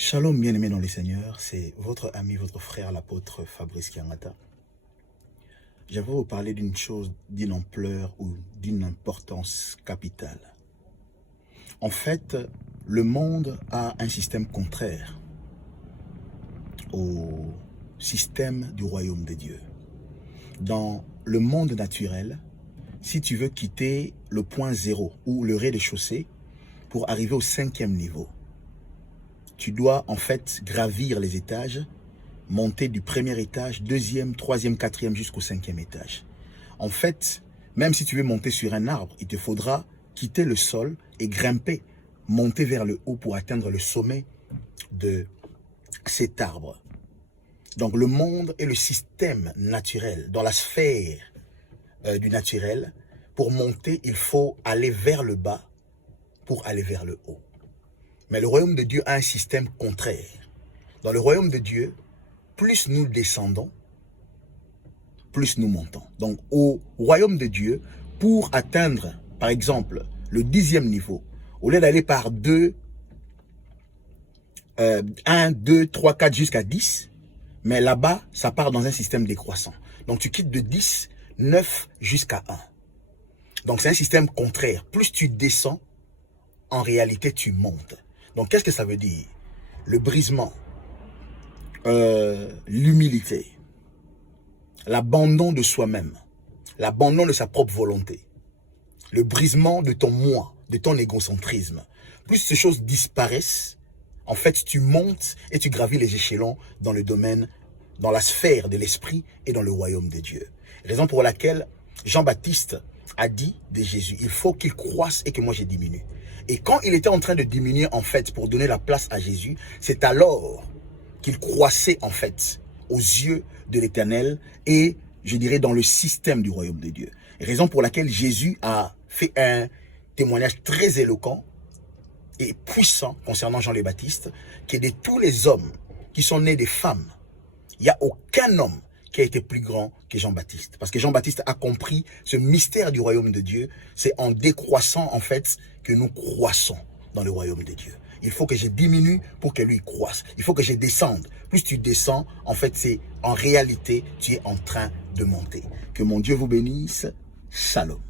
Shalom bien-aimés dans le Seigneur, c'est votre ami, votre frère, l'apôtre Fabrice Kiangata. J'aimerais vous parler d'une chose d'une ampleur ou d'une importance capitale. En fait, le monde a un système contraire au système du royaume de Dieu. Dans le monde naturel, si tu veux quitter le point zéro ou le rez-de-chaussée pour arriver au 5e niveau, tu dois en fait gravir les étages, monter du premier étage, 2e, 3e, 4e jusqu'au 5e étage. En fait, même si tu veux monter sur un arbre, il te faudra quitter le sol et grimper, monter vers le haut pour atteindre le sommet de cet arbre. Donc le monde est le système naturel, dans la sphère du naturel. Pour monter, il faut aller vers le bas pour aller vers le haut. Mais le royaume de Dieu a un système contraire. Dans le royaume de Dieu, plus nous descendons, plus nous montons. Donc au royaume de Dieu, pour atteindre, par exemple, le 10e niveau, au lieu d'aller par 1, 2, 3, 4 jusqu'à 10, mais là-bas, ça part dans un système décroissant. Donc tu quittes de 10, 9 jusqu'à 1. Donc c'est un système contraire. Plus tu descends, en réalité tu montes. Donc qu'est-ce que ça veut dire? Le brisement, l'humilité, l'abandon de soi-même, l'abandon de sa propre volonté, le brisement de ton moi, de ton égocentrisme. Plus ces choses disparaissent, en fait, tu montes et tu gravis les échelons dans le domaine, dans la sphère de l'esprit et dans le royaume de Dieu. Raison pour laquelle Jean-Baptiste a dit de Jésus, il faut qu'il croisse et que moi je diminue. Et quand il était en train de diminuer, en fait, pour donner la place à Jésus, c'est alors qu'il croissait, en fait, aux yeux de l'Éternel et, je dirais, dans le système du royaume de Dieu. Raison pour laquelle Jésus a fait un témoignage très éloquent et puissant concernant Jean le Baptiste, que de tous les hommes qui sont nés des femmes, il n'y a aucun homme qui a été plus grand que Jean-Baptiste. Parce que Jean-Baptiste a compris ce mystère du royaume de Dieu. C'est en décroissant, en fait, que nous croissons dans le royaume de Dieu. Il faut que je diminue pour que lui croisse. Il faut que je descende. Plus tu descends, en fait, c'est en réalité, tu es en train de monter. Que mon Dieu vous bénisse. Shalom.